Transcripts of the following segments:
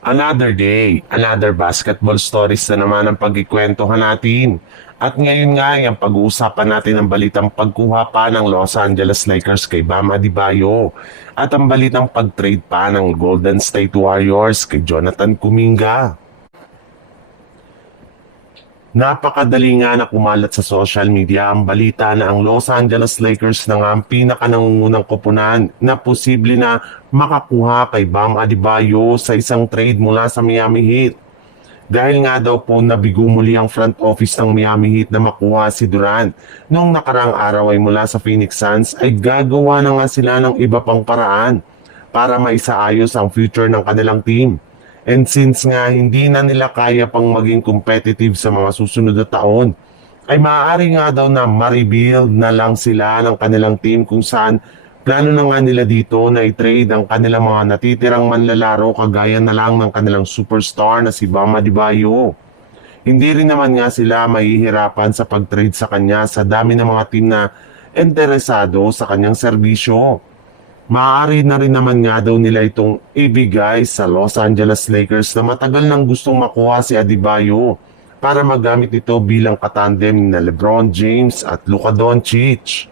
Another day, another basketball stories na naman ang pagkikwentuhan natin. At ngayon nga, yung pag-uusapan natin ang balitang pagkuha pa ng Los Angeles Lakers kay Bam Adebayo at ang balitang pag-trade pa ng Golden State Warriors kay Jonathan Kuminga. Napakadali nga na kumalat sa social media ang balita na ang Los Angeles Lakers na nga ang pinakanangungunang koponan na posible na makakuha kay Bam Adebayo sa isang trade mula sa Miami Heat. Dahil nga daw po nabigo muli ang front office ng Miami Heat na makuha si Durant. Noong nakarang araw ay mula sa Phoenix Suns ay gagawa na nga sila ng iba pang paraan para maisaayos ang future ng kanilang team. And since nga hindi na nila kaya pang maging competitive sa mga susunod na taon, ay maaari nga daw na ma-rebuild na lang sila ng kanilang team kung saan plano na nga nila dito na i-trade ang kanilang mga natitirang manlalaro kagaya na lang ng kanilang superstar na si Bam Adebayo. Hindi rin naman nga sila mahihirapan sa pag-trade sa kanya sa dami ng mga team na interesado sa kanyang serbisyo. Maaari na rin naman nga daw nila itong ibigay sa Los Angeles Lakers na matagal nang gustong makuha si Adebayo para magamit ito bilang katandem na LeBron James at Luka Doncic.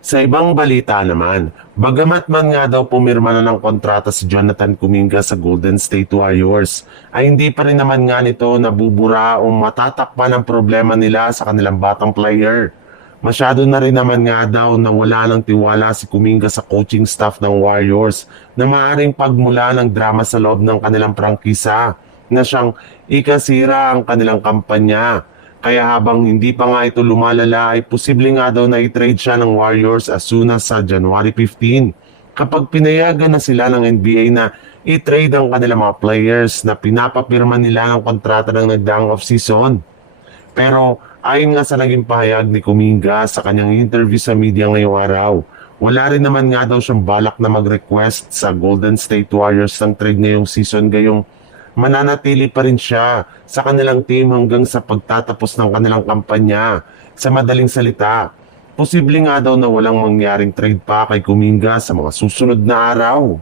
Sa ibang balita naman, bagamat man nga daw pumirma na ng kontrata si Jonathan Kuminga sa Golden State Warriors, ay hindi pa rin naman nga nito nabubura o matatakpan ang problema nila sa kanilang batang player. Masyado na rin naman nga daw na wala ng tiwala si Kuminga sa coaching staff ng Warriors na maaaring pagmula ng drama sa loob ng kanilang prangkisa na siyang ikasira ang kanilang kampanya. Kaya habang hindi pa nga ito lumalala ay posible nga daw na i-trade siya ng Warriors as soon as sa January 15 kapag pinayagan na sila ng NBA na i-trade ang kanilang mga players na pinapapirma nila ng kontrata ng nagdaang off-season. Pero ayon nga sa naging pahayag ni Kuminga sa kanyang interview sa media ngayong araw, wala rin naman nga daw siyang balak na mag-request sa Golden State Warriors ng trade ngayong season, gayong mananatili pa rin siya sa kanilang team hanggang sa pagtatapos ng kanilang kampanya. Sa madaling salita, posible nga daw na walang mangyaring trade pa kay Kuminga sa mga susunod na araw.